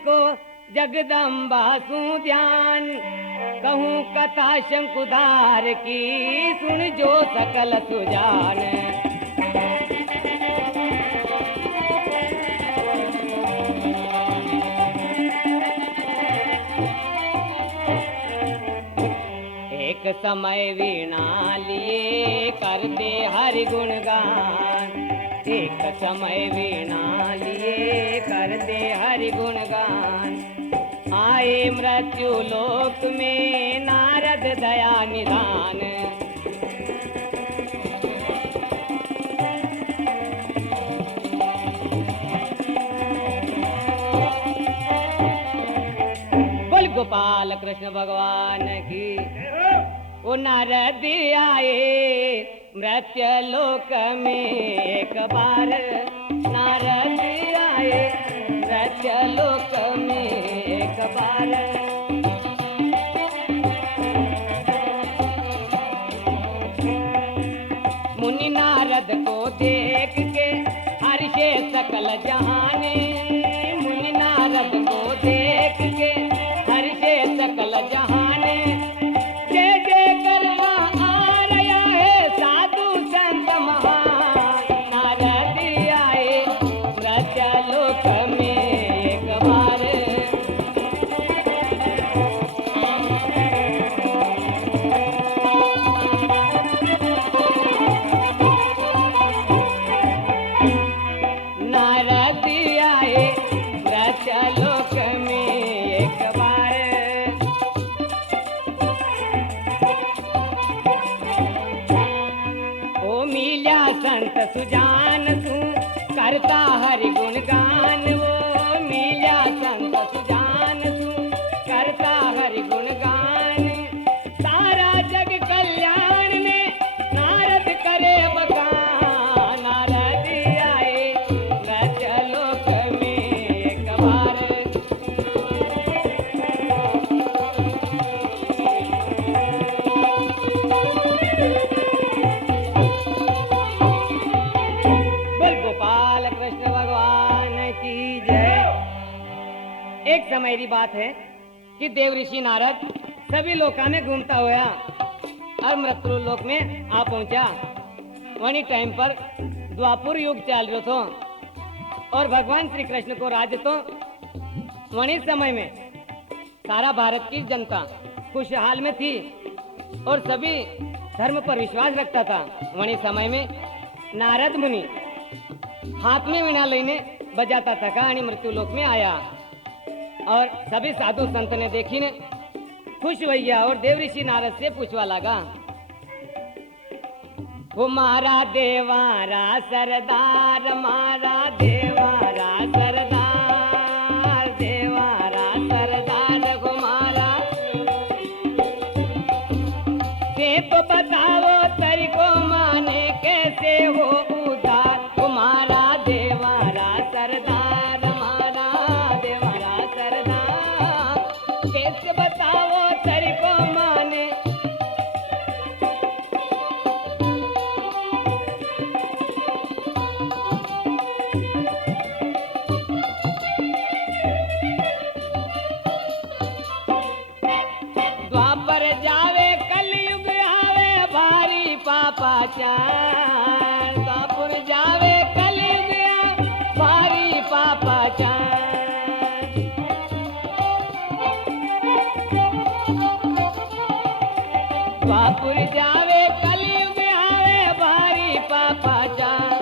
को जगदम्बा सु ध्यान। कहूँ कथा शंकुधार की सुन जो सकल सुजान। एक समय वीणा लिए करते हरि गुणगान। एक समय वीणा लिए करते हरि गुणगान। आए मृत्यु लोक में नारद दया निधान। बोल गोपाल कृष्ण भगवान की। वो नारद आए मृत्यु लोक में एक बार। नारद आए मृत्यु लोक में एक बार। मुनि नारद को देख के हर्षे सकल जहाने। मुनि नारद को देख के हर्षे सकल जहाने। जय जय करवा आ रहा है साधु संत महान। नारद आए मृत्यु लोक में एक बार। नारद आए मृत्यु लोक में एक बार। ओ मिल्या संत सुजान तू करता हरि गुणगान। वो मिल्या संत सुजान तू करता हरि गुणगान। सारा जग कल्याण में नारद करे बखान। नारद आए मृत्यु लोक में एक बार। बोल गोपाल कृष्ण भगवान की जय। एक समय की बात है कि देव ऋषि नारद सभी लोका में घूमता हुआ और मृत्यु लोक में आ पहुंचा। वही टाइम पर द्वापुर युग चल रहा था और भगवान श्री कृष्ण को राज्य तो वही समय में सारा भारत की जनता खुशहाल में थी और सभी धर्म पर विश्वास रखता था। वही समय में नारद मुनि हाथ में वीणा लेने बजाता था कहानी मृत्यु लोक में आया और सभी साधु संत ने देखी ने खुश भैया और देव ऋषि नारद से पूछवा लगा। वो मारा देवारा सरदार, मारा देवारा सरदार, देवारा सरदार घुमारा। से तो बताओ तरी को माने कैसे हो उधार। तुम्हारा देवारा सरदार, हमारा देवारा सरदार, कैसे बताओ तरी को माने। द्वापर जावे कलयुग आवे भारी पापाचार। द्वापर जावे कलयुग आवे भारी पापाचार। द्वापर जावे कलयुग आवे भारी पापाचार।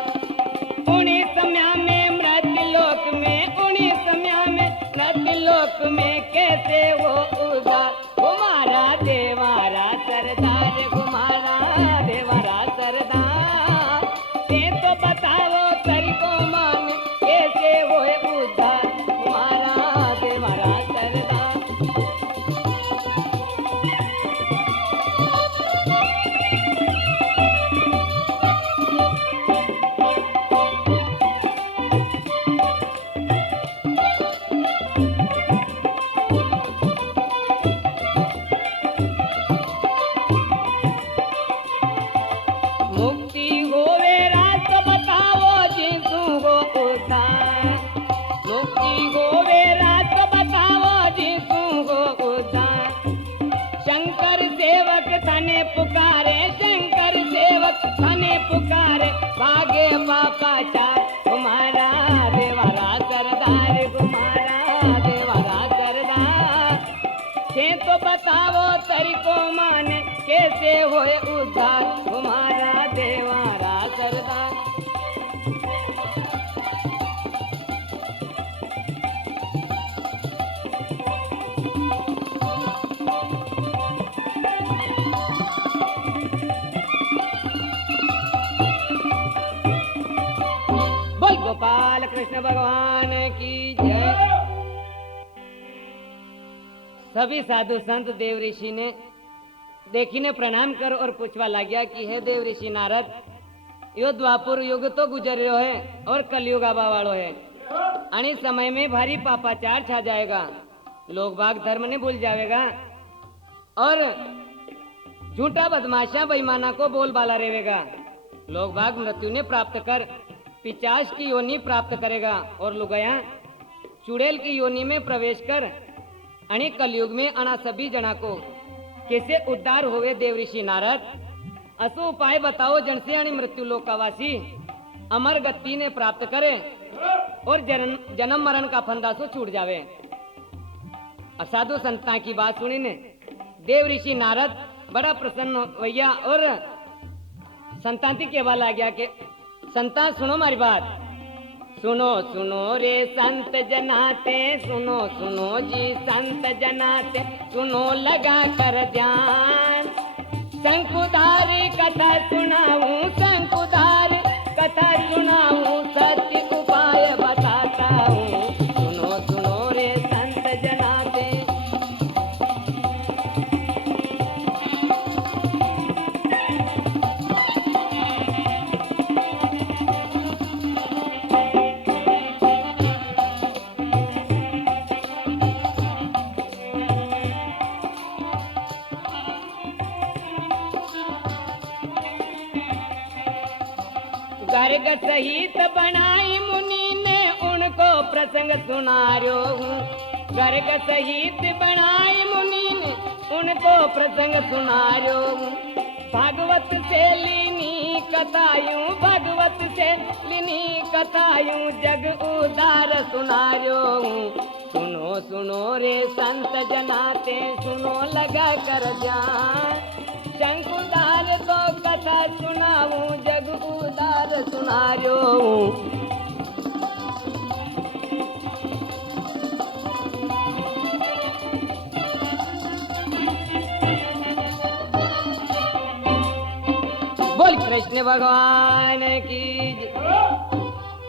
उन्हीं समय में मृत्यु लोक में, उन्हीं समय में मृत्यु लोक में कैसे वो उदार। घुमारा देवारा सरदार, घुमारा देवारा सरदार, ये तो बताओ तरी को मान कैसे वो उद्धार। घुमारा देवारा सरदार। पुकारे शंकर सेवक धने पुकारे भागे पापाचार तुम्हारा देवारा सरदार तुम्हारा देवारा सरदार थे तो बताओ तरीको माने कैसे होए उद्धार तुम्हारा देवारा सरदार। बोल गोपाल कृष्ण भगवान की जय। सभी साधु संत देव ऋषि ने देखी ने प्रणाम कर और पूछवा लाग्या कि हे देव ऋषि नारद यो द्वापर युग तो गुजर रहो है और कलयुग आबा वालो है आणि समय में भारी पापाचार छा जाएगा लोग बाग धर्म ने भूल जाएगा और झूठा बदमाशा बेईमाना को बोल बाला रहेगा लोग बाग मृत्यु ने प्राप्त कर पिचाश की योनि प्राप्त करेगा और लुगया चुड़ैल की योनि में प्रवेश कर आणि कलयुग में अना सभी जना को कैसे उद्धार होवे देव ऋषि नारद असो उपाय बताओ जनसे आणि मृत्यु लोकावासी अमर गति ने प्राप्त करे और जन्म मरण का फंदा सो छूट जावे। असाधु संता की बात सुनी ने देव ऋषि नारद बड़ा प्रसन्न भैया और संतांति के वाला आ गया के संतान सुनो हमारी बात सुनो सुनो रे संत जनाते सुनो सुनो जी संत जनाते सुनो लगा कर ध्यान शंकुधारी कथा सुनाऊं शंकुधार कथा सुनाऊं सत्य उपाय बताता हूँ सुनो सुनो रे संत जनाते। गर्ग सहित बनाई मुनि ने उनको प्रसंग सुनारो हूँ गर्ग सहित बनाई मुनि ने उनको प्रसंग सुनारो हूँ भागवत से लीनी कथायूं भगवत से लीनी कथायूं जग उदार सुनारो हूँ सुनो सुनो रे संत जनाते सुनो लगा कर ध्यान शंकुदार तो कथा सुनाऊं जग उदार सुनारो बोल कृष्ण भगवान की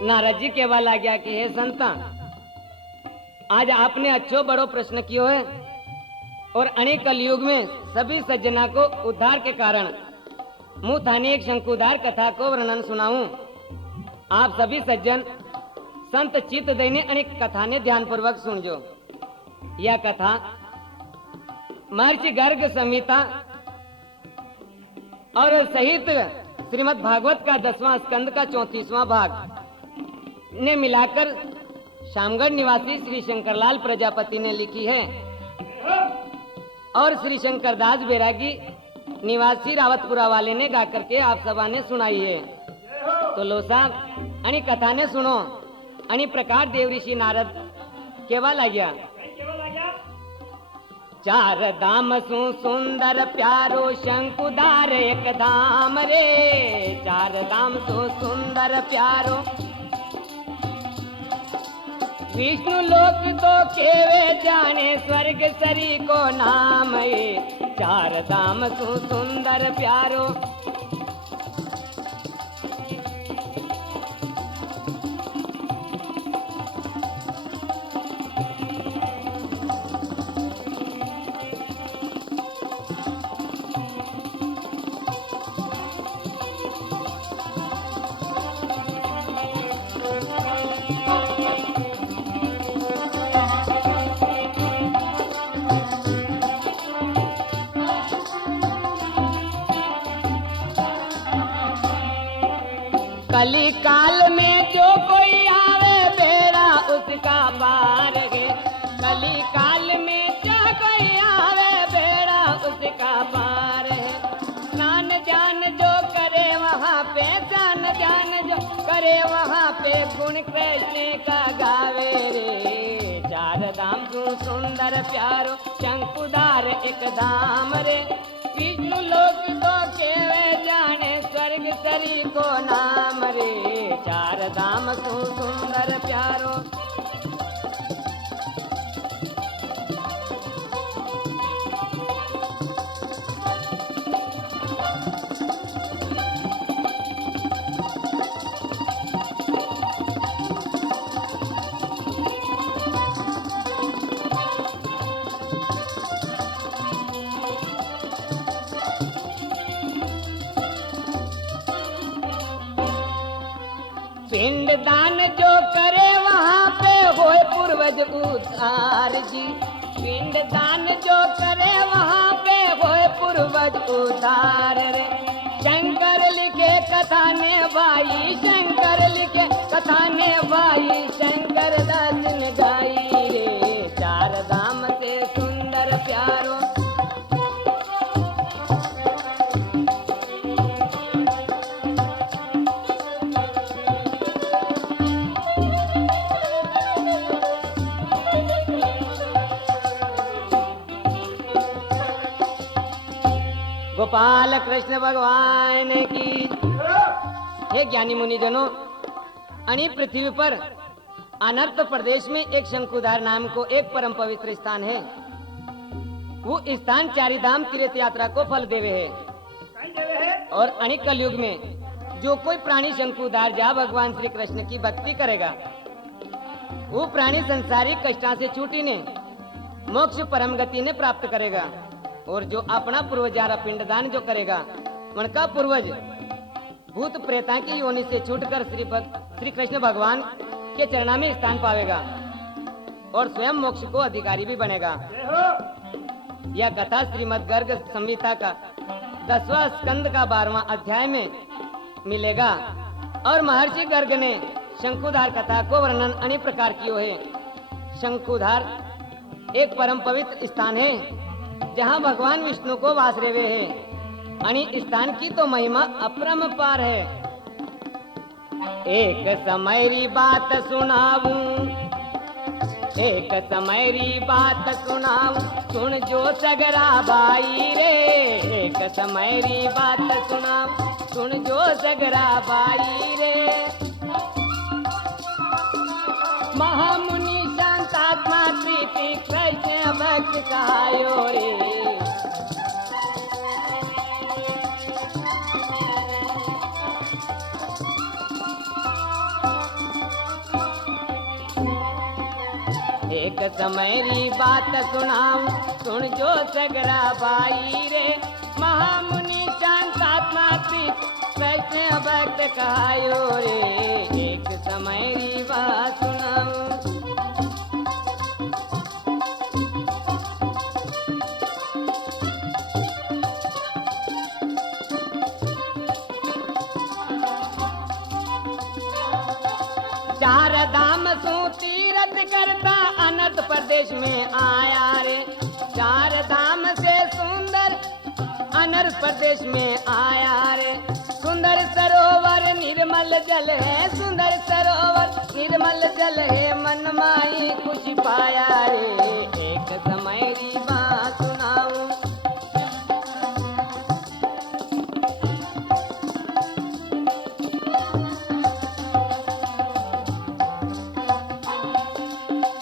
नारद जी के वाला गया कि हे संता आज आपने अच्छो बड़ो प्रश्न कियो है और अनेक कलयुग में सभी सज्जना को उद्धार के कारण मुँह थाने एक शंकुधार कथा को वर्णन सुनाऊं आप सभी सज्जन संत चित्त देने अनेक कथा ने ध्यान पूर्वक सुन जो। यह कथा महर्षि गर्ग संहिता और सहित श्रीमद् भागवत का 10वां स्कंद का 34वां भाग ने मिलाकर शामगढ़ निवासी श्री शंकरलाल प्रजापति ने लिखी है और श्री शंकरदास बैरागी निवासी रावतपुरा वाले ने गा करके आप सभा ने सुनाई है। तो लो साहब आणि कथा ने सुनो आणि प्रकार देव ऋषि नारद केवा लाग्या चार धाम सु सुंदर प्यारो शंकुधार एक धाम रे चार धाम सु सुंदर प्यारो विष्णु लोक तो केवे जाने स्वर्ग सरी को नाम है चार धाम सु सुंदर प्यारो कली काल में जो कोई आवे बेड़ा उसका पार है कली काल में जो कोई आवे बेड़ा उसका पार है करे वहाँ पे गुण कृष्ण का गावे रे। चार धाम तू सुंदर प्यारो शंकुधार एक धाम रे। विष्णु लोक तो केवे जाने स्वर्ग सरी को नाम रे। चार धाम तू सुंदर प्यारो। पिंड दान जो करे वहाँ पे होए पूर्वज उद्धार जी। पिंड दान जो करे वहाँ पे होए पूर्वज उद्धार रे। शंकर लिखे कथा ने भाई, शंकर लिखे कथा ने भाई, शंकर दास ने गाई रे। चार धाम से सुंदर प्यारो। गोपाल कृष्ण भगवान की। हे ज्ञानी मुनि जनों, अनि पृथ्वी पर अनर्थ प्रदेश में एक शंकुधार नाम को एक परम पवित्र स्थान है। वो स्थान चारिधाम तीर्थ यात्रा को फल देवे है। और अनेक कलयुग में जो कोई प्राणी शंकुधार जा भगवान श्री कृष्ण की भक्ति करेगा, वो प्राणी संसारिक कष्टा से छूटी ने मोक्ष परम गति ने प्राप्त करेगा। और जो अपना पूर्वजारा पिंडदान जो करेगा, उनका पूर्वज भूत प्रेता की योनि से छूटकर श्री कृष्ण भगवान के चरणा में स्थान पावेगा और स्वयं मोक्ष को अधिकारी भी बनेगा। यह कथा श्रीमद् गर्ग संहिता का 10वां स्कंद का 12वां अध्याय में मिलेगा। और महर्षि गर्ग ने शंकुधार कथा को वर्णन अनेक प्रकार कियो है। शंकुधार एक परम पवित्र स्थान है जहाँ भगवान विष्णु को वास रेवे है। अनि स्थान की तो महिमा अपरंपार है। एक समयरी बात सुनाऊं, एक समयरी बात सुनाऊं, सुन जो सगरा भाई रे। एक समयरी बात सुनाऊं, सुन जो सगरा भाई रे। महामुनि शांतात्मा प्रीति कृष्ण भक्त कहायो रे। एक समयरी बात सुनाऊं, सुन जो सगरा भाई रे। महामुनि शांतात्मा कृष्ण भक्त कहायो रे। एक समयरी बात सुनाऊं। चार धाम सु तीरथ करता अनर्थ प्रदेश में आया रे। चार धाम से सुंदर अनर्थ प्रदेश में आया रे। सुंदर सरोवर निर्मल जल है, सुंदर सरोवर निर्मल जल है, मन माई खुशी पाया रे। एक समयरी बात सुनाऊं।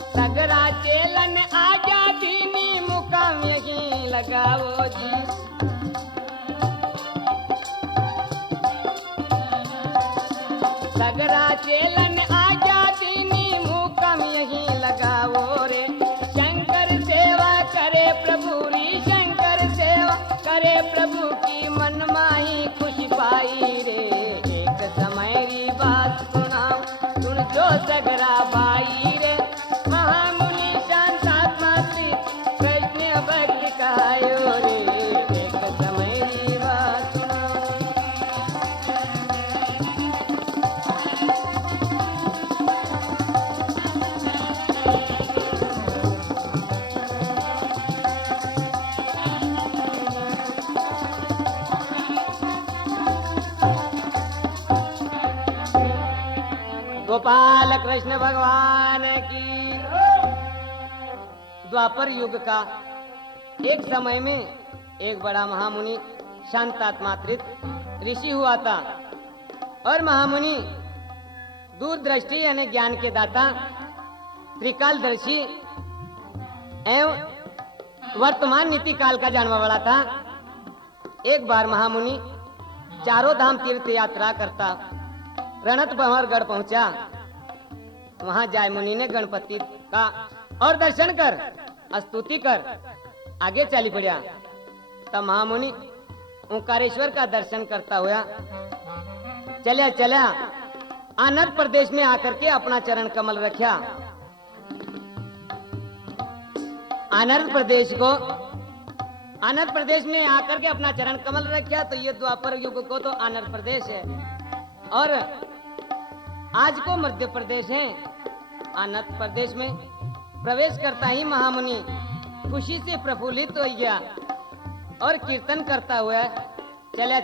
सगरा चेलन आजा दीनी मुकाम यहीं लगाओ जी। सगरा चेलन आजा दीनी मुकाम यहीं लगाओ रे। शंकर सेवा करे प्रभु री, शंकर सेवा करे प्रभु की, मन माही खुशी पाई रे। एक समयरी बात सुनाओ, सुन जो सगरा भाई रे। महामुनि शांतात्मा श्री कृष्ण भक्त कहायो रे। एक समयरी बात सुनाओ। गोपाल कृष्ण भगवान की। द्वापर युग का एक समय में एक बड़ा महामुनि शांतात्मात्रित ऋषि हुआ था और महामुनि दूरदृष्टि यानी ज्ञान के दाता, त्रिकालदर्शी एवं वर्तमान नीति काल का जानने वाला था। एक बार महामुनि चारों धाम तीर्थ यात्रा करता रणत भंवरगढ़ पहुंचा। वहां जाय मुनि ने गणपति का और दर्शन कर स्तुति कर आगे चली पड़ा। तब महामुनि ओंकारेश्वर का दर्शन करता हुआ चला आनंद प्रदेश में आकर के अपना चरण कमल रखा। आनंद प्रदेश में आकर के अपना चरण कमल रखा। तो ये द्वापर युग को तो आनंद प्रदेश है और आज को मध्य प्रदेश है। आनंद प्रदेश में प्रवेश करता ही महामुनि खुशी से प्रफुल्लित हो गया और कीर्तन करता हुआ चला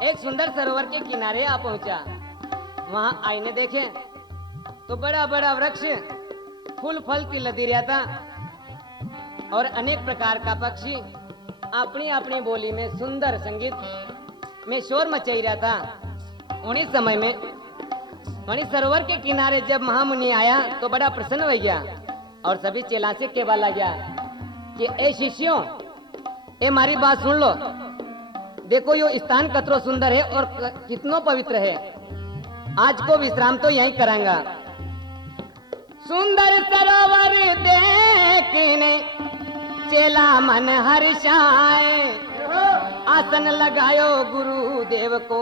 एक सुंदर सरोवर के किनारे आ पहुंचा। वहां आईने देखे तो बड़ा बड़ा वृक्ष फूल फल की लदी रहा था और अनेक प्रकार का पक्षी अपनी अपनी बोली में सुंदर संगीत में शोर मचाई रहा था। उन्हीं समय में मणि सरोवर के किनारे जब महामुनि आया तो बड़ा प्रसन्न हो गया और सभी चेला से कहवा लगा कि ए शिष्यों, ए मारी बात सुन लो। देखो यो स्थान कतरो सुंदर है और कितनो पवित्र है। आज को विश्राम तो यहीं करांगा। सुंदर सरोवर देखने चेला मन हर्षाए, आसन लगायो गुरुदेव को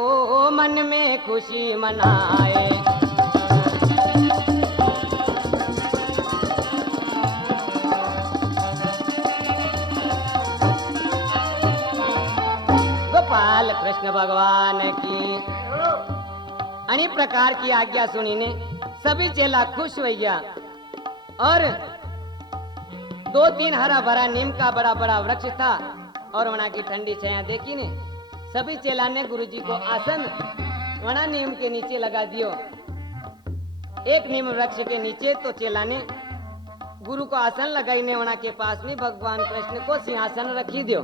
मन में खुशी मनाए। गोपाल कृष्ण भगवान की अनेक प्रकार की आज्ञा सुनी ने सभी चेला खुश हो गया और 2-3 हरा भरा नीम का बड़ा बड़ा वृक्ष था और वहां की ठंडी छाया देखी ने सभी चेला ने गुरुजी को आसन वहां नीम के नीचे लगा दियो। एक नीम वृक्ष के नीचे तो चेला ने गुरु को आसन लगाई ने वहां के पास में भगवान कृष्ण को सिंहासन रखी दियो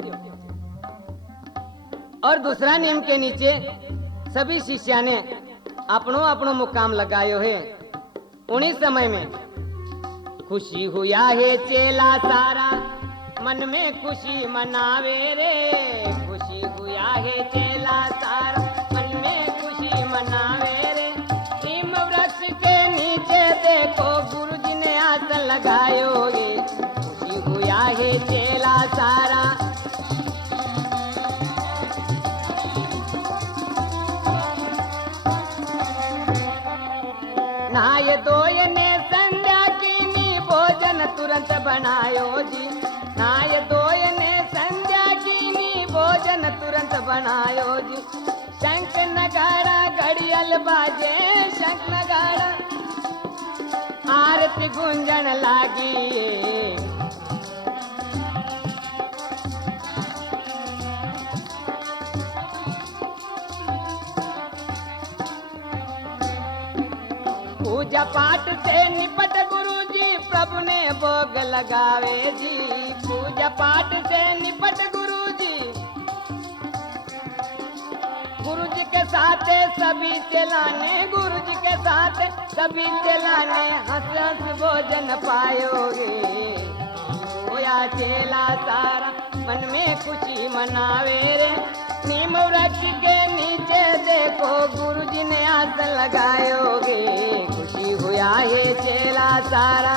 और दूसरा नीम के नीचे सभी शिष्या ने अपनो अपनो मुकाम लगायो है। उन्हीं समय में खुशी हुआ है चेला सारा मन में खुशी मनावे रे। खुशी हुआ है चेला सारा मन में खुशी मनावे रे। नीम वृक्ष के नीचे देखो गुरुजी ने आसन लगायो रे। खुशी हुआ है चेला सारा नहाय धोय ने संध्या कीनी भोजन तुरंत बनायो जी। नहाय धोय ने संध्या कीनी भोजन तुरंत बनायो जी। शंख नगाड़ा घड़ियल बाजे शंख नगाड़ा आरती गुंजन लागी। पूजा पाठ से निपट गुरुजी प्रभु ने भोग लगावे जी। पूजा पाठ से निपट गुरुजी गुरुजी के साथ सभी चेलाने गुरुजी के साथ सभी चेलाने हंस हंस भोजन पायोगे। होया चेला सारा मन में खुशी मनावे रे। नीम वृक्ष के नीचे देखो गुरुजी ने आसन लगायोगे। खुशी हुआ है चेला सारा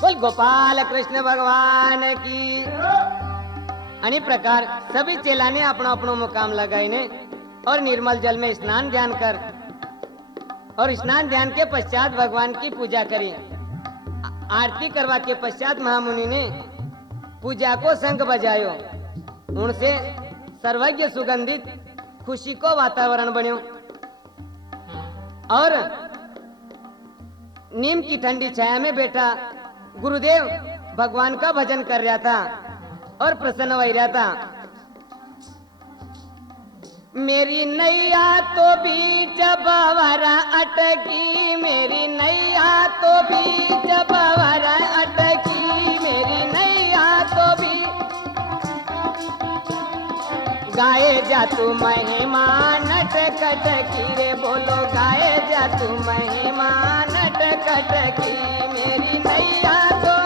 बोल गोपाल कृष्ण भगवान की। अनेक प्रकार सभी चेला ने अपना अपना मुकाम लगाईने और निर्मल जल में स्नान ध्यान कर और स्नान ध्यान के पश्चात भगवान की पूजा करी। आरती करवा के पश्चात महामुनि ने पूजा को शंख बजायो। उनसे सर्वज्ञ सुगंधित खुशी को वातावरण बन्यो और नीम की ठंडी छाया में बैठा गुरुदेव भगवान का भजन कर रहा था और प्रसन्न हो रहा था। मेरी नैया तो बीच बवारा अटकी, मेरी नैया तो बीच बवारा अटकी, मेरी नैया तो भी गाए जा तू महिमा नट कटकी रे, बोलो गाए जा तू महिमा नट कटकी, मेरी नैया तो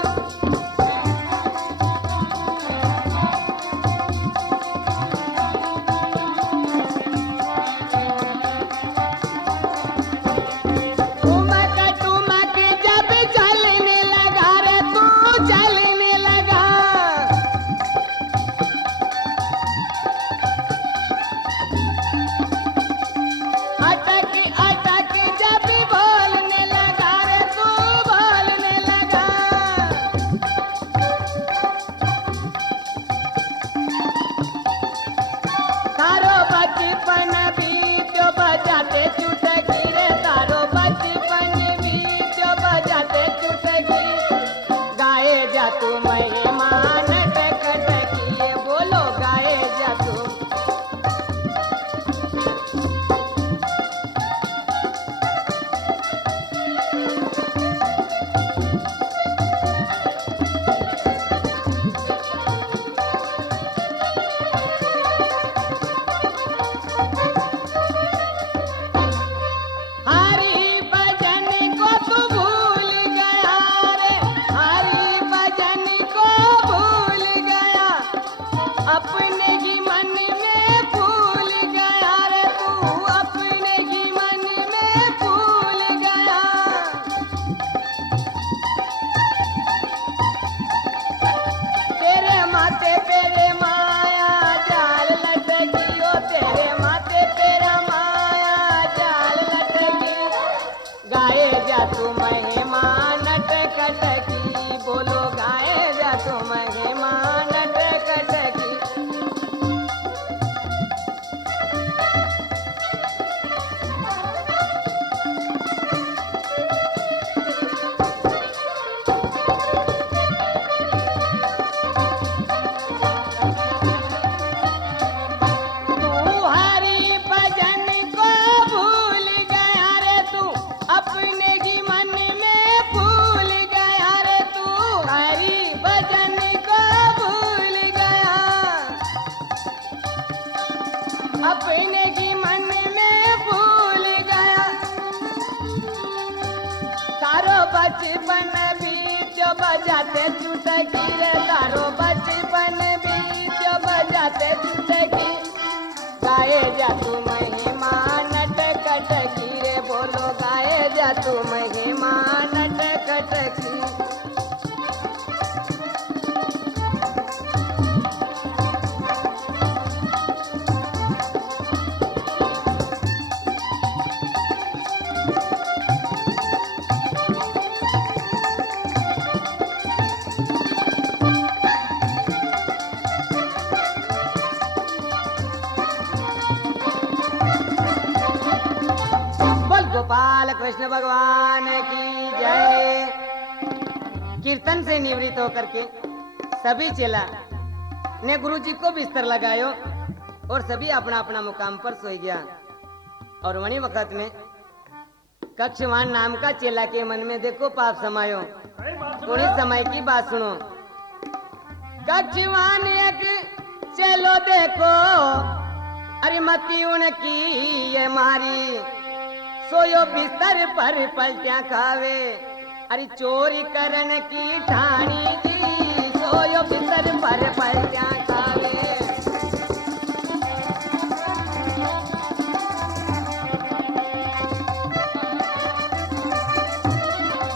अपने की मन में भूल गया, तारो बचपन बीच बजाते चुटकी रे, तारो बचपन बीच बजाते चुटकी, गाए जा तू महिमा नट कटकी रे, बोलो गाए जा तू महिमा नट कटकी। गोपाल कृष्ण भगवान की जय। कीर्तन से निवृत्त होकर के सभी चेला ने गुरु जी को बिस्तर लगायो और सभी अपना अपना मुकाम पर सोई गया। और वही वक्त में कक्षवान नाम का चेला के मन में देखो पाप समायो। थोड़ी समय की बात सुनो। कक्षवान एक चलो देखो, अरे मती उनकी ये मारी, सोयो बिस्तर पर पलटियां खावे, अरे चोरी करने की ठानी जी, सोयो बिस्तर पर पलटियां खावे।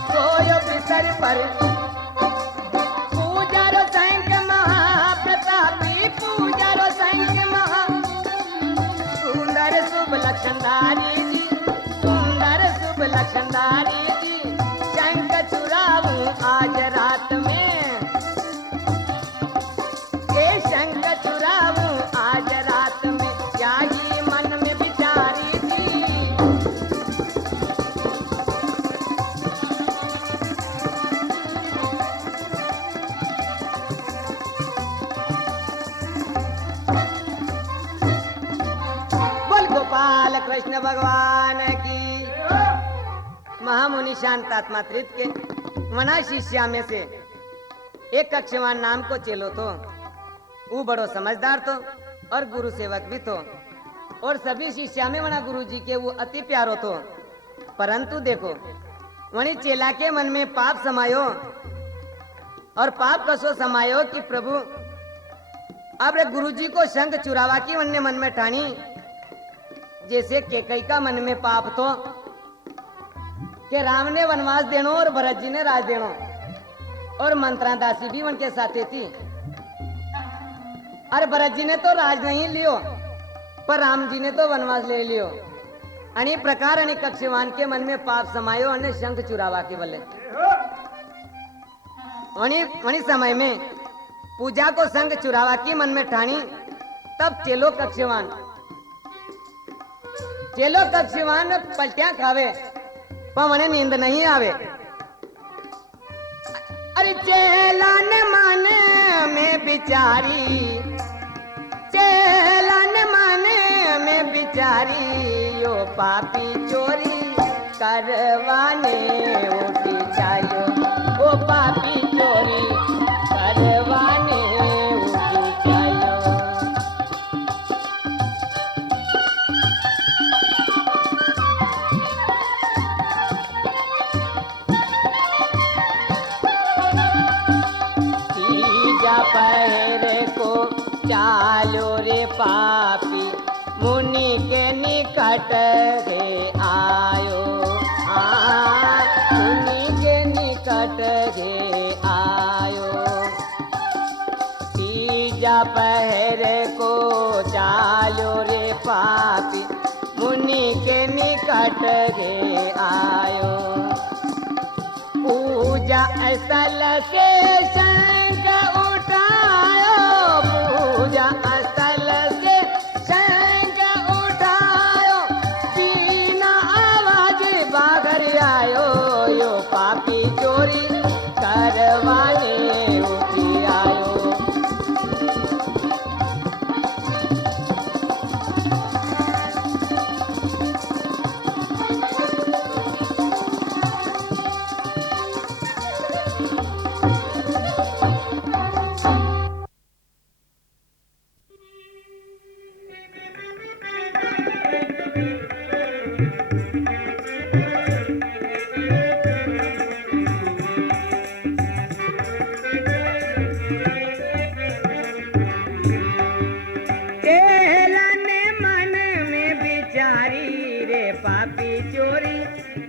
सोयो बिस्तर पर पूजारो संग महाप्रतापी, पूजारो संग महा सुंदर शुभ लक्षणधारी जी, लक्षणधारी जी, शंख चुराऊं आज रात में, ये शंख चुराऊं आज रात में, यही मन में विचारी थी। भगवान की। महामुनि शांतात्मा त्रित के वना शिष्या में से एक कक्षवान नाम को चेलो तो वो बड़ो समझदार तो और गुरु सेवक भी तो, और सभी शिष्या में वना गुरु जी के वो अति प्यारो तो। परंतु देखो वही चेला के मन में पाप समायो, और पाप कसो समायो कि प्रभु अब रे गुरु जी को शंख चुरावा की वन्य मन में ठानी। जैसे केकई का मन में पाप तो कि राम ने वनवास देनो और भरत जी ने राज देनो, और मंत्रा दासी भी उनके साथे थी। अरे भरत जी ने तो राज नहीं लियो, पर राम जी ने तो वनवास ले लियो। अनि प्रकार अनि कक्षवान के मन में पाप समायो અને शंख चुरावा के बल्ले। अनि समय में पूजा को शंख चुरावा की मन में ठानी। तब चेलो कक्षवान पलटिया खावे पर मने नींद नहीं आवे। अरे चेला ने माने में बिचारी, चेला ने माने में बिचारी, यो पापी चोरी करवाने उठी जायो, ओ पापी चोरी करवाने उठी जायो। तीजा पहरे को चालो रे पापी, मुनि के निकट रे आयो, मुनि के निकट रे आयो। तीजा पहरे को चालो रे पापी, मुनि के निकट रे आयो। पूजा स्थल के शंख उठायो, पूजा स्थल के शंख उठायो, बिना आवाज बाहर आयो, यो पापी चोरी करवाने उठी आयो।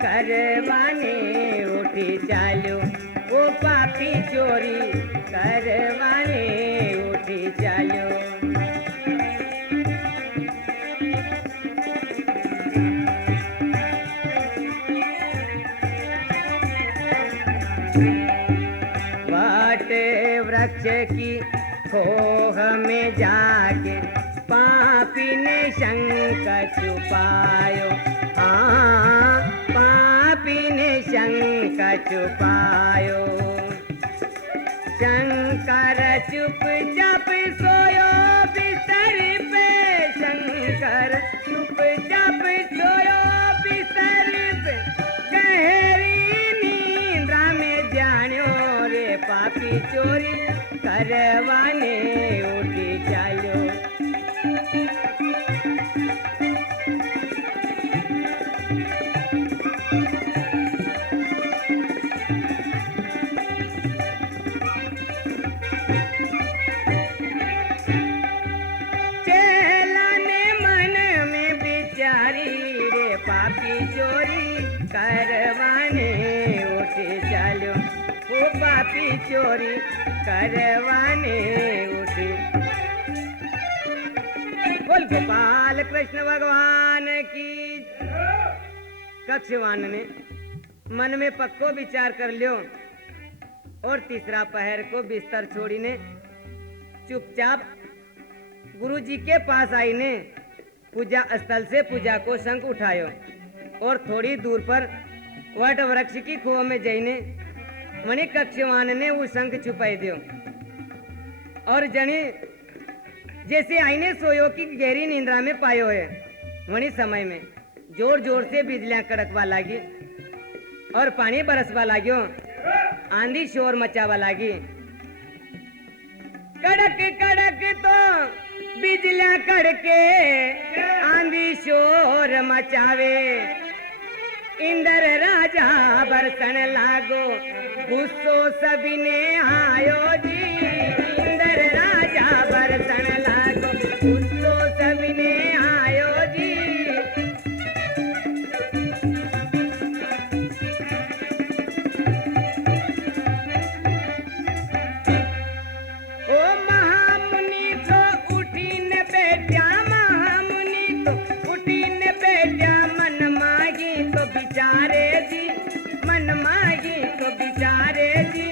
करवाने उठी चालो, वो पापी चोरी करवाने उठी चालो। वट वृक्ष की खोह में जाके पापी ने शंख छुपायो, पापी ने शंख छुपायो। शंकर चुपचाप सोयो बिस्तर पे, शंकर चुपचाप सोयो बिस्तर पे, गहरी नींद्रा में जान्यो रे पापी चोरी करवाने उठी चालो। करवाने उठे चलो, वो पापी चोरी करवाने उठे। बोल गोपाल कृष्ण भगवान की। कक्षवान ने मन में पक्को विचार कर लियो, और तीसरा पहर को बिस्तर छोड़ी ने चुपचाप गुरु जी के पास आई ने पूजा स्थल से पूजा को शंख उठायो, और थोड़ी दूर पर वट वृक्ष की खोह में जईने मणि कक्षवान ने वो शंख छुपाई दियो, और जने जैसे आईने सोयो की गहरी निंद्रा में पायो है। वही समय में जोर जोर से बिजलियां कड़कवा लागी और पानी बरसवा लाग्यो, आंधी शोर मचावा लागी। कड़क कड़क तो बिजलियां कड़के आंधी शोर मचावे, इंद्र राजा बरसन लागो गुस्सो सबने आयो जी। इंद्र राजा बरसन लागो गुस्सो सबने आयो जी। ओ महामुनि तो उठी न बैठा, महामुनि तो उठी न बैठा, मन मागी तो बिचारे जी, मन मागी तो बिचारे जी।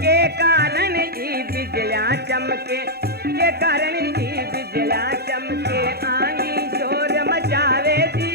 के कारण ही बिजलियां चमके, के कारण ही बिजलियां चमके, आंधी शोर मचावे जी।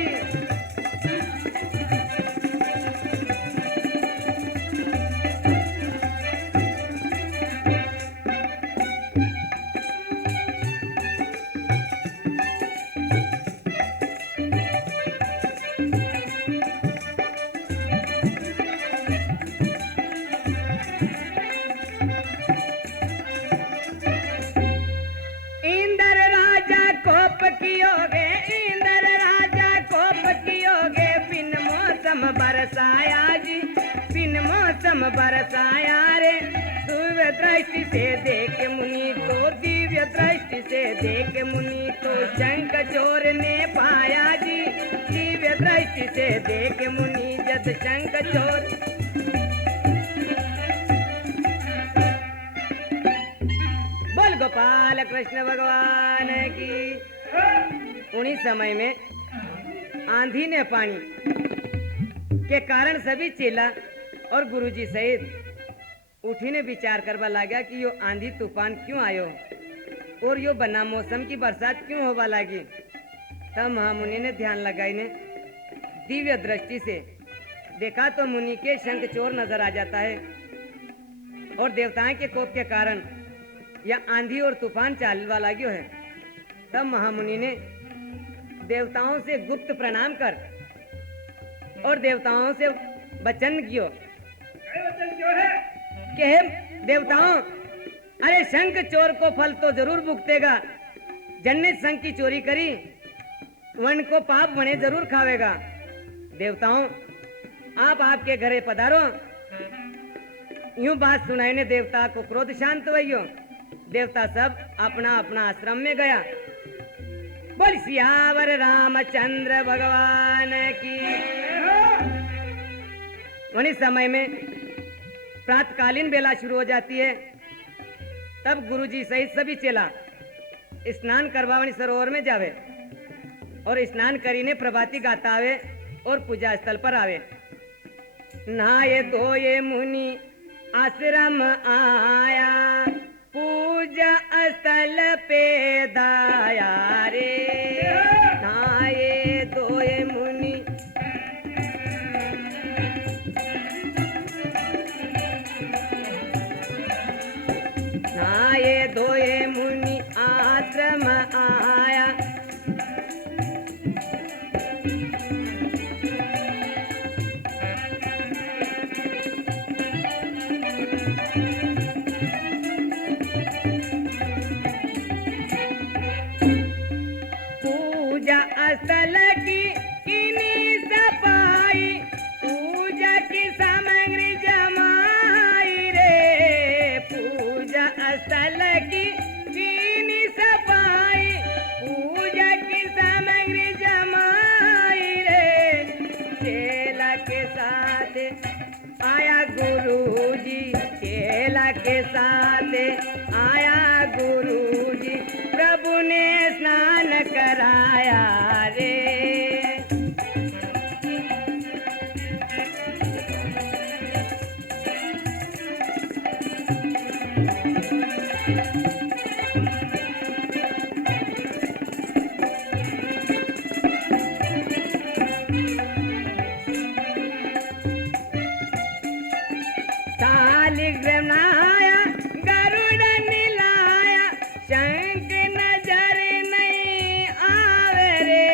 इंद्र राजा कोप कियोगे, इंद्र राजा कोप कियोगे, बिन मौसम बरसाया जी, बिन मौसम बरसाया रे। दिव्य दृष्टि से देख मुनि तो, दिव्य दृष्टि से देख मुनि तो, शंख चोर ने पाया जी। दिव्य दृष्टि से देख मुनि जद शंख चोर। बोल गोपाल कृष्ण भगवान की। उन्हीं समय में आंधी ने पानी के कारण सभी चेला और गुरुजी सहित उठी ने विचार करवा लगा कि यो आंधी तूफान क्यों आयो और यो बना मौसम की बरसात क्यों होवा लगी। तब महामुनि ने ध्यान लगाई ने दिव्य दृष्टि से देखा तो मुनि के शंख चोर नजर आ जाता है और देवताओं के कोप के कारण या आंधी और तूफान चालवा लाग्यो है। तब महामुनि ने देवताओं से गुप्त प्रणाम कर और देवताओं से वचन कियो कि हे देवताओं, अरे शंख चोर को फल तो जरूर भुगतेगा। जन्ने शंख की चोरी करी वन को पाप बने जरूर खावेगा। देवताओं आप आपके घरे पधारो। यूं बात सुनाई ने देवता को क्रोध शांत हुआ। देवता सब अपना अपना आश्रम में गया। बोल सियावर रामचंद्र भगवान की। उन्हीं समय में प्रातकालीन बेला शुरू हो जाती है। तब गुरुजी सहित सभी चेला स्नान करवावनी सरोवर में जावे और स्नान करीने प्रभाती गाता आवे और पूजा स्थल पर आवे। नहाए धोए मुनि आश्रम आया, पूजा स्थल पे दाया रे। नहाए धोए मुनि नहाए धोए मुनि आश्रम आया, स्थल की किनी सफाई, पूजा की सामग्री जमाई रे। पूजा स्थल की किनी सफाई, पूजा की सामग्री जमाई रे। चेला के साथ आया गुरुजी, चेला के साथ आया गुरुजी, प्रभु ने स्नान कराया रे। शालिग्राम नहाया, गरुड़ नीलाया, शंख नजर नहीं आवे रे।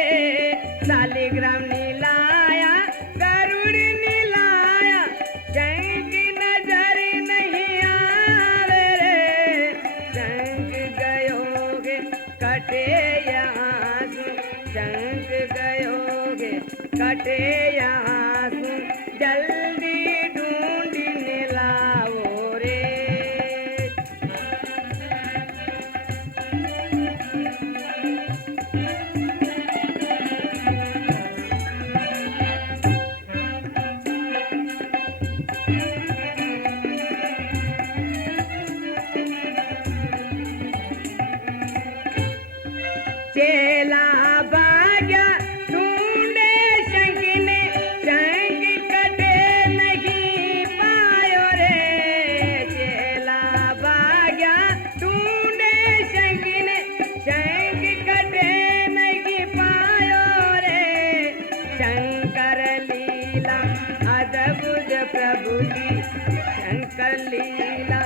शालिग्राम नीला चेला भाग्या ढूंढे शंख ने, शंख कटे नहीं पायो रे। चेला भाग्या ढूंढे शंख ने, शंख कटे नहीं पायो रे। शंकर लीला अद्भुत प्रभु की, शंकर लीला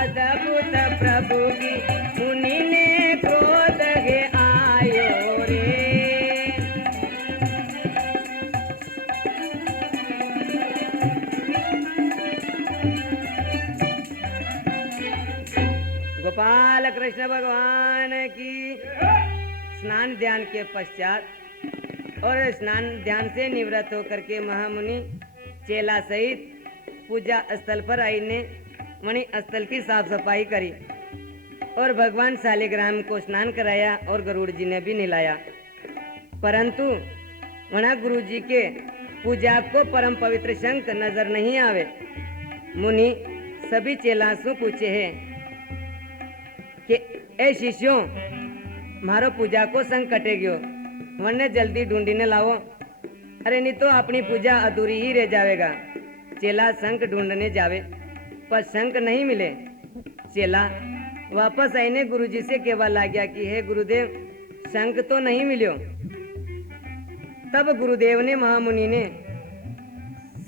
अद्भुत प्रभु की, मुनि ने क्रोध है आयो रे। गोपाल कृष्ण भगवान की। स्नान ध्यान के पश्चात और स्नान ध्यान से निवृत्त होकर के महामुनि चेला सहित पूजा स्थल पर आई ने मणि स्थल की साफ सफाई करी और भगवान शालिग्राम को स्नान कराया और गरुड़ जी ने भी नहलाया। परंतु वहाँ गुरु जी के पूजा को परम पवित्र शंख नजर नहीं आवे। मुनि सभी चेला से पूछे हैं कि ए शिष्यों, मारो पूजा को शंख कटे गयो, वरने जल्दी ढूंढीने लाओ, अरे नहीं तो अपनी पूजा अधूरी ही रह जाएगा। चेला शंख ढूंढने जावे पर शंख नहीं मिले। चेला वापस आईने गुरुजी से कहवा लग गया कि हे गुरुदेव, शंख तो नहीं मिलो। तब गुरुदेव ने महामुनि ने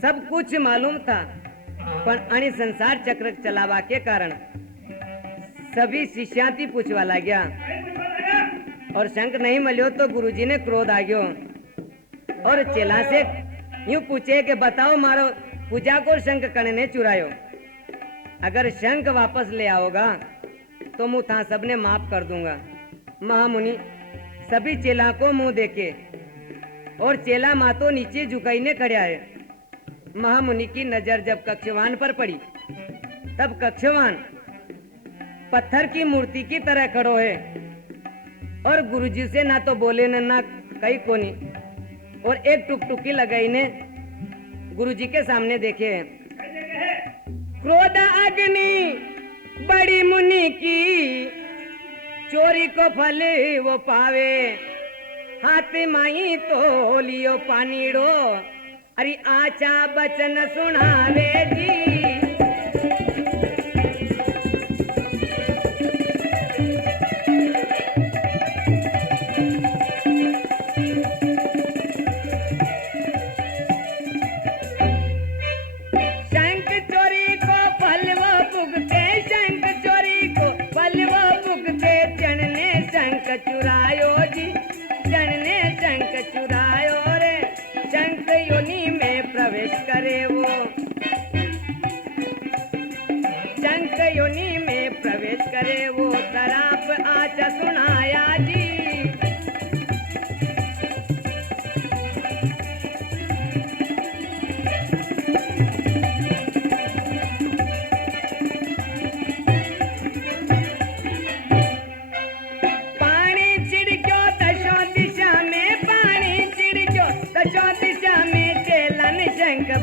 सब कुछ मालूम था, पर अणि संसार चक्र चलावा के कारण सभी शिष्याती पूछवा लग गया और शंख नहीं मिलो तो गुरुजी ने क्रोध आ गयो और चेला से यूं पूछे कि बताओ मारो पूजा को शंख कण ने चुरायो। अगर शंख वापस ले आओगा तो मुँह था सबने माफ कर दूंगा। महामुनि सभी चेला को मुंह देखे और चेला मातो नीचे झुकाईने खड़ा है। महामुनि की नजर जब कक्षवान पर पड़ी तब कक्षवान पत्थर की मूर्ति की तरह खड़ो है और गुरुजी से ना तो बोले ना कहीं कोनी और एक टुकटुकी लगाई ने गुरुजी के सामने देखे। क्रोध अग्नि बड़ी मुनि की, चोरी को फल वो पावे, हाथ माई तो लियो पानीड़ो, अरे आचा बचन सुनावे जी। चुरायो जी, जन ने शंख चुरायो रे, शंख योनि में प्रवेश करे वो, शंख योनि में प्रवेश करे वो, शराप आचा सुनाया जी।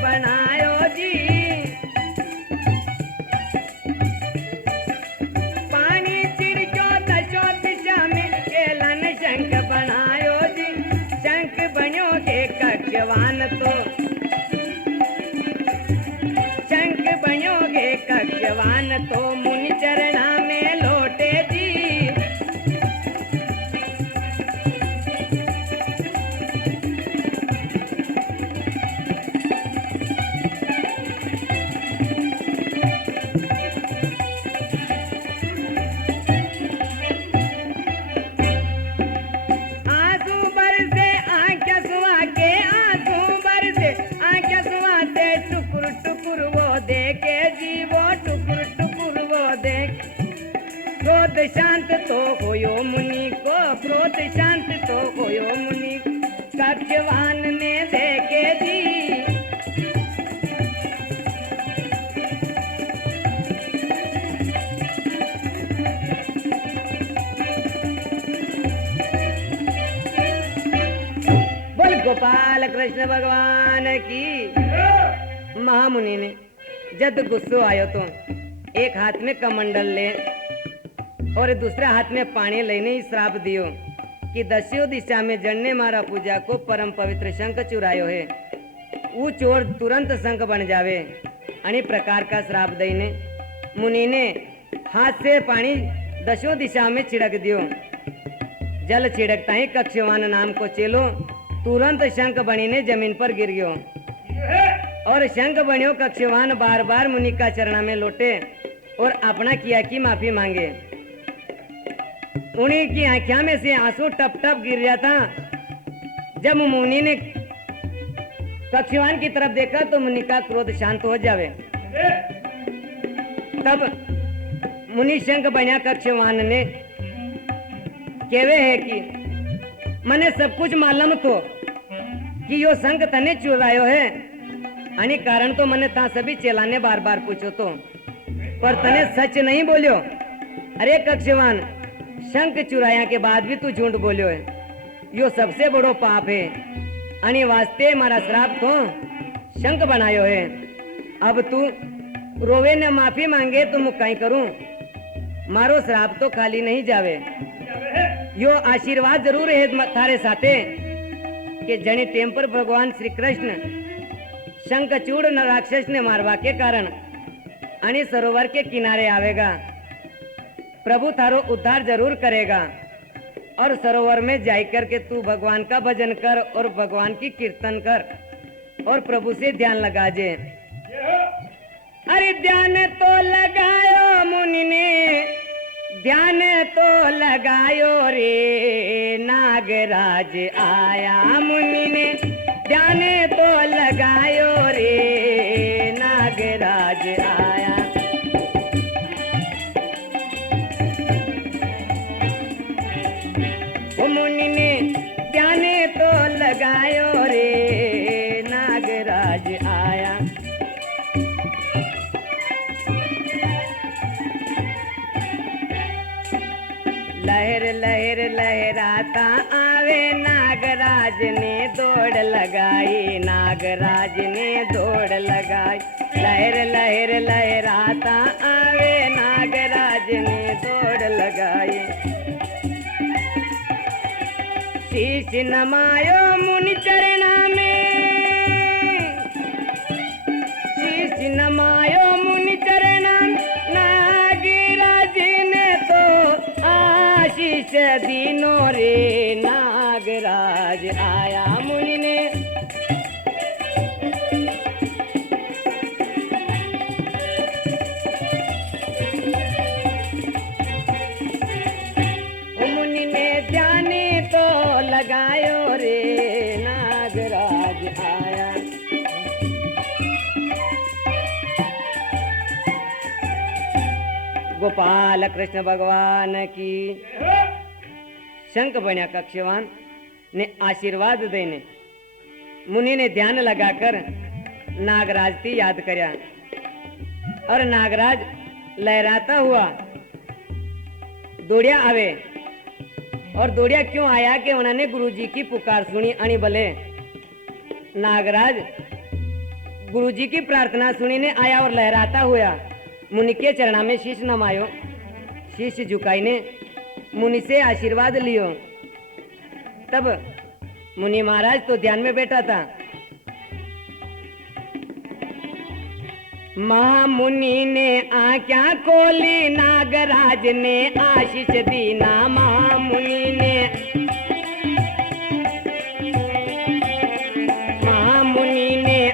बनायो जी, पानी छिड़को दशो दिशा में, केलन शंख बनायो जी। शंख बनोगे कक्षवान तो, शंख बनोगे कक्षवान तो, मुनि चरणा में लौटे जी। क्रोध शांत तो होयो मुनि को, क्रोध शांत तो होयो मुनि, कक्षवान ने देखे जी। बोल गोपाल कृष्ण भगवान की। महामुनि ने जब गुस्सो आयो तो एक हाथ में कमंडल ले और दूसरे हाथ में पानी लेने ही श्राप दियो कि दस्यो दिशा में जड़ने मारा पूजा को परम पवित्र शंख चुरायो है, वो चोर तुरंत शंख बन जावे। अनेक प्रकार का श्राप दईने मुनि ने हाथ से पानी दशों दिशा में छिड़क दियो। जल छिड़कता ही कक्षवान नाम को चेलो तुरंत शंख बनी ने जमीन पर गिर गयो और शंख बनियो कक्षवान बार बार मुनि का चरणा में लौटे और अपना किया की माफी मांगे। उन्हीं की आंखों में से आंसू टप टप गिर रहा था। जब मुनि ने कक्षवान की तरफ देखा तो मुनि का क्रोध शांत हो जावे। तब मुनि शंख बनिया कक्षवान ने केवे है कि मने सब कुछ मालूम तो कि यो शंख तने चुरायो है, अनि कारण तो मने ता सभी चेलाने बार बार पूछो तो, पर तने सच नहीं बोलियो। अरे कक्षवान, शंख चुराया के बाद भी तू झूठ बोलियो है, यो सबसे बड़ो पाप है। अनि वास्ते मारा श्राप को शंख बनायो है। अब तू रोवे ने माफी मांगे तो मैं कहीं करूं, मारो श्राप तो खाली नहीं जावे। यो आशीर्वाद जरूर है थारे साथे कि जनी टेम पर भगवान श्री कृष्ण शंखचूड़ राक्षस ने मारवा के कारण अनि सरोवर के किनारे आवेगा। प्रभु थारो उद्धार जरूर करेगा और सरोवर में जाई करके तू भगवान का भजन कर और भगवान की कीर्तन कर और प्रभु से ध्यान लगा जे। अरे ध्यान तो लगायो मुनि ने, ध्यान तो लगायो रे, नागराज आया मुनि ने ध्यान तो लगायो रे, नागराज आया। मुनि ने ध्यान तो लगायो रे, नागराज आया। लहर लहर लहराता आवे, नागराज ने दौड़ लगाई, नागराज ने दौड़ लगाई। लहर लहर लहराता आवे, नागराज ने दौड़ लगाई। शीश नमायो मुनि चरणा में, शीश नमायो मुनि चरणा, नागराज ने तो आशीष दीनो रे, नागराज आया मुनि ने। मुनि ने ध्यान तो लगायो रे, नागराज आया। गोपाल कृष्ण भगवान की। शंख बनिया कक्षवान ने आशीर्वाद देने मुनि ने ध्यान लगाकर नागराज की याद करया और नागराज लहराता हुआ दौड़िया आवे। और दौड़िया क्यों आया कि उन्होंने गुरुजी की पुकार सुनी। अनि भले नागराज गुरुजी की प्रार्थना सुनी ने आया और लहराता हुआ मुनि के चरणा में शीश नमायो। शीश झुकाई ने मुनि से आशीर्वाद लियो। तब मुनि महाराज तो ध्यान में बैठा था। महामुनि ने आँखें खोली, नागराज ने आशीष दीना। महामुनि ने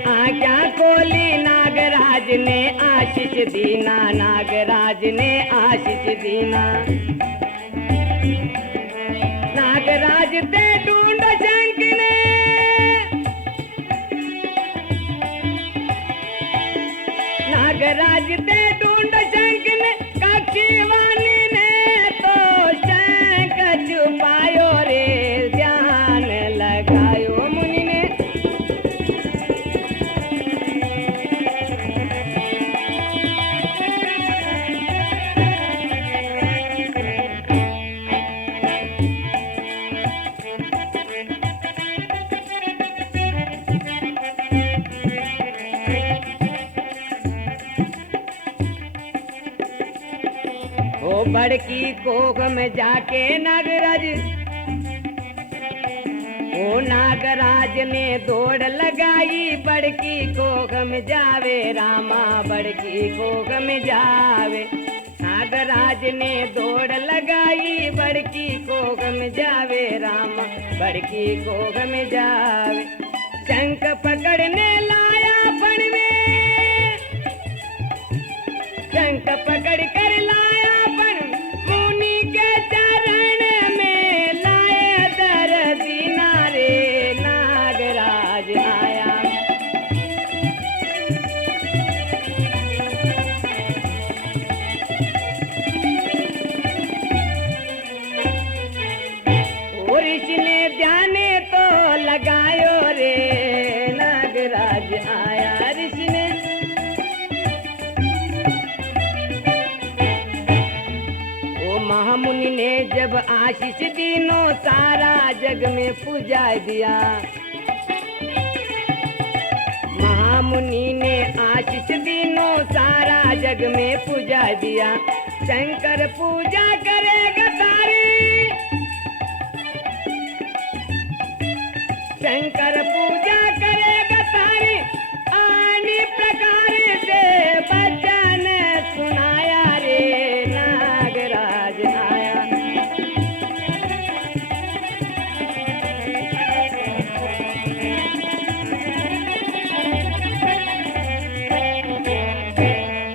आँखें खोली, नागराज ने आशीष दीना, नागराज ने आशीष दीना। नागराज ते ढूंढ शंख ने, नागराज ते ढूंढ शंख ने, कक्षवानी ने तो शंख छुपायो रे, ध्यान लगायो मुनि ने। बड़की कोख में जाके नागराज, ओ नागराज ने दौड़ लगाई, बड़की कोख में जावे रामा, बड़की कोख में जावे। नागराज ने दौड़ लगाई, बड़की कोख में जावे रामा, बड़की कोख में जावे। शंख पकड़ने लाया बन में, शंख पकड़ कर लाया बन, मुनि के चरण में लाया दर्दीना रे, नागराज आया। और इसने ध्याने तो लगायो रे, नागराज आया ऋषि ने। ओ महामुनि ने जब आशीष दीनो, सारा जग में पूजा दिया। महामुनि ने आशीष दीनो, सारा जग में पूजा दिया। शंकर पूजा करेगा तारी, शंकर पूजा करेगा तारी, आनी प्रकार से बचन सुनाया रे, नागराज आया।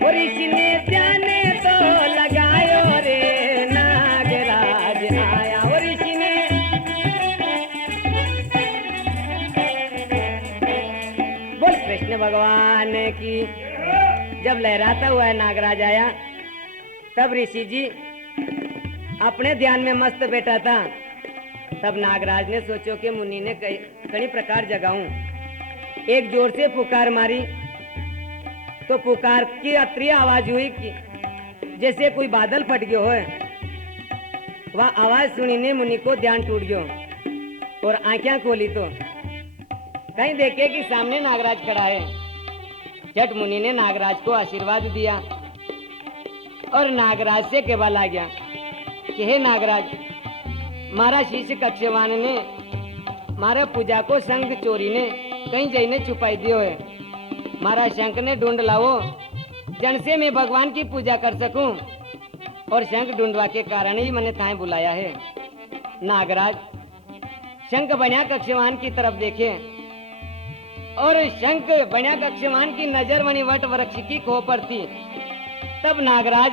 और इसने ध्याने तो लगायो रे, नागराज आया। और इसने बोल कृष्ण भगवान की। जब लहराता हुआ है नागराज आया, तब ऋषि जी अपने ध्यान में मस्त बैठा था। तब नागराज ने सोचो कि मुनि ने कई प्रकार जगाऊं। एक जोर से पुकार मारी तो पुकार की अत्रिय आवाज हुई कि जैसे कोई बादल फट गयो हो। वह आवाज सुनी ने मुनि को ध्यान टूट गयो और आंखें खोली तो कहीं देखे कि सामने नागराज खड़ा है। झट मुनि ने नागराज को आशीर्वाद दिया और नागराज से केवल आ गया कि हे नागराज, मारा शिष्य कक्षवान ने मारे पूजा को संग चोरी ने कहीं जईने छुपाई दियो है। मारा शंख ने ढूंढ लाओ, जन से मैं भगवान की पूजा कर सकूं, और शंख ढूंढवा के कारण ही मैंने थाए बुलाया है। नागराज शंख बन्या कक्षवान की तरफ देखे और शंख बन्या कक्षवान की नजर वनी वट वृक्ष की खो पर थी। तब नागराज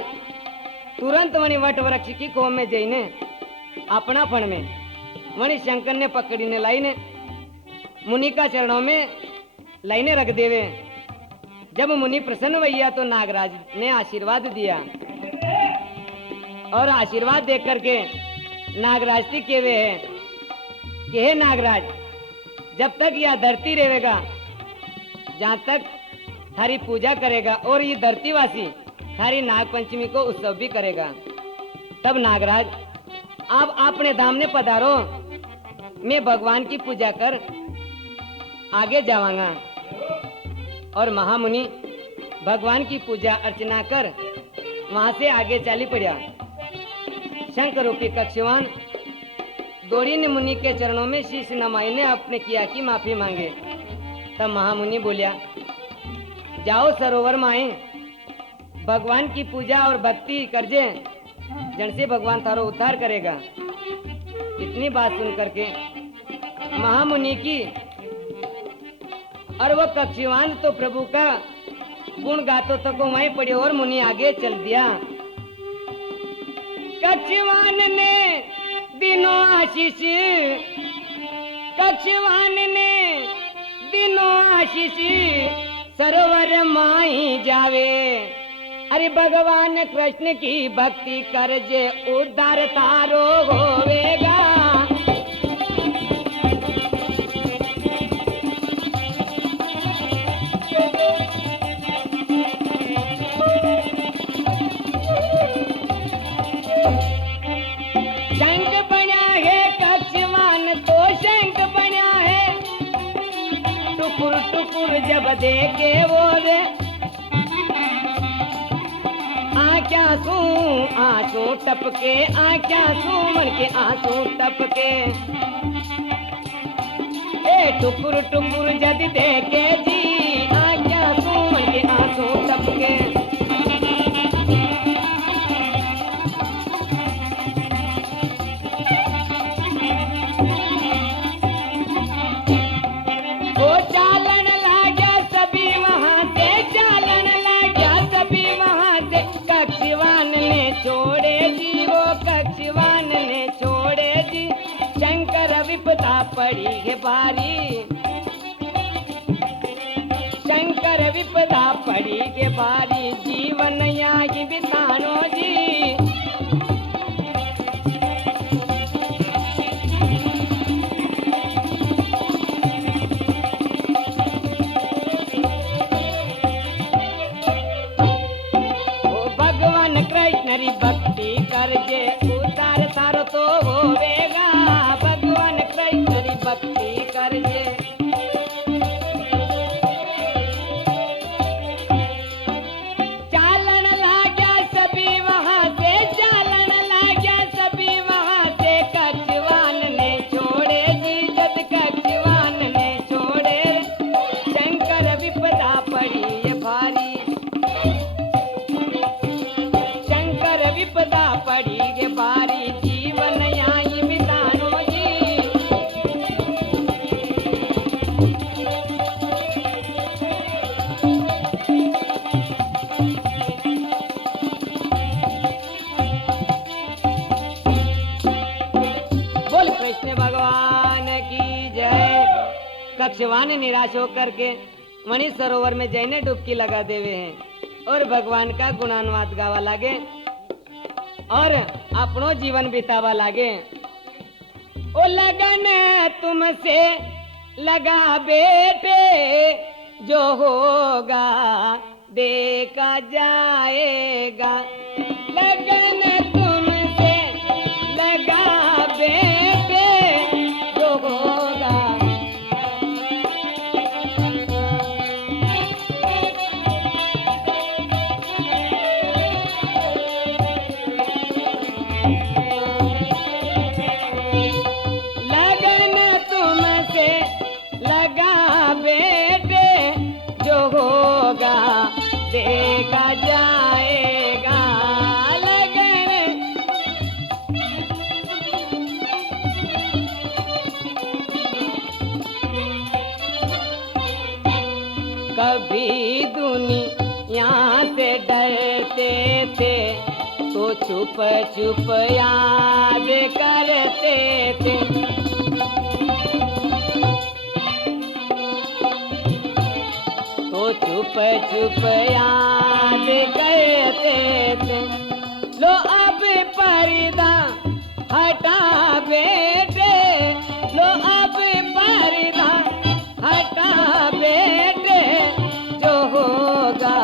तुरंत वनी वट वृक्ष की खो में जईने अपना फण में वनी शंकर ने पकड़ी ने लाई ने मुनि का चरणों में लाइने रख देवे। जब मुनि प्रसन्न भैया तो नागराज ने आशीर्वाद दिया और आशीर्वाद देख करके नागराज से केवे है कि हे नागराज, जब तक यह धरती रहेगा, जहाँ तक थारी पूजा करेगा और ये धरतीवासी थारी नाग पंचमी को उत्सव भी करेगा। तब नागराज आप अपने धाम में पधारो, मैं भगवान की पूजा कर आगे जावांगा। और महामुनि भगवान की पूजा अर्चना कर वहां से आगे चली पड़ा। शंकर रूपी कक्षवान दौड़ी ने मुनि के चरणों में शीश नमाई ने अपने किया की माफी मांगे। तब महामुनि बोलिया, जाओ सरोवर में आए, भगवान की पूजा और भक्ति करजे, जन से भगवान थारो उद्धार करेगा। इतनी बात सुन करके महामुनि की और वो कक्षवान तो प्रभु का गुण गातो तो को वहीं पड़े और मुनि आगे चल दिया। कक्षवान ने दिनों आशीष, कक्षवान ने दिनों आशीष सरोवर माई जावे। अरे भगवान कृष्ण की भक्ति करजे, उद्धार तारो होवेगा। शंख बना है कक्षवान तो शंख बना है, टुकुर टुकुर जब देखे वो रे आँख्या सू आंसू टपके, आँख्या सू मन के आंसू टपके। ए टुकुर टुकुर जद देखे जी, आँख्या सू मन के आंसू टपके। पड़ी है बारी, शंकर विपदा पड़ी के बारी, जीवन यहाँ बितानो जी। ओ भगवान कृष्ण री भक्ति करजे, उतार थारो तो होवेगा। भगवान कृष्ण री भक्ति करजे, चालन लाग्या सभी वहाँ से, चालन लाग्या सभी वहाँ से। कक्षवान ने छोड़े जी, जब कक्षवान ने छोड़े, शंकर विपदा पड़ी ये भारी, शंकर विपदा पड़ी ये भारी, जीवन यहाँ बितानो जी। बोल कृष्ण भगवान की जय। कक्षवान निराश होकर के मणि सरोवर में जैने डुबकी लगा देवे हैं और भगवान का गुणानुवाद गावा लागे और अपनो जीवन बितावा लागे। ओ लगन तुमसे लगा बेटे, जो होगा देखा जाएगा। लगन तुमसे लगा बेटे, जो होगा। लगन तुमसे लगा बेटे, जो होगा देखा जाएगा। लगन कभी दुनिया से डरते थे, तो छुप छुप याद करते थे। तो छुप छुप याद करते थे। लो अब पर्दा हटा बेटे, लो अब पर्दा हटा बेटे, जो होगा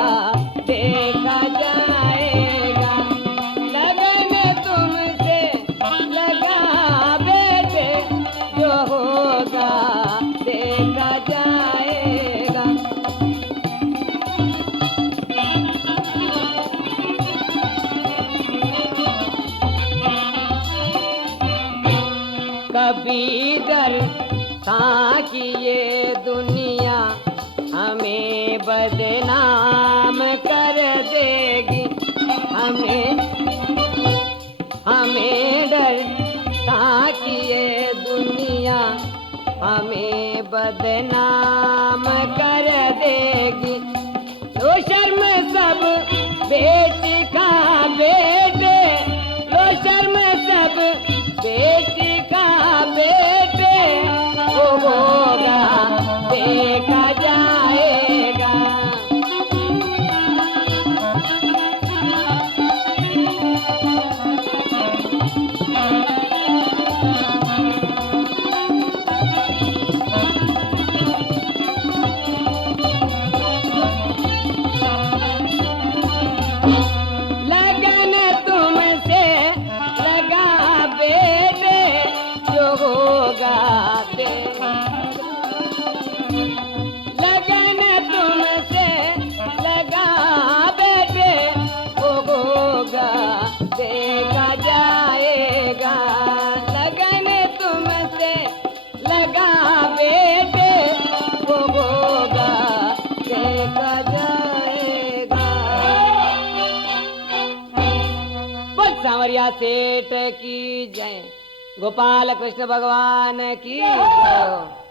देखा जाएगा। लगन तुमसे लगा बेटे, जो होगा देखा जाएगा। कभी डर था कि ये दुनिया हमें बदनाम कर देगी। हमें डर था कि ये दुनिया हमें बदनाम कर देगी। लो शर्म सब बेच खा बेटे, लो शर्म सब बेच खा बेटे, वो होगा देखा जाएगा। सांवरिया सेठ की जय। गोपाल कृष्ण भगवान की जय हो।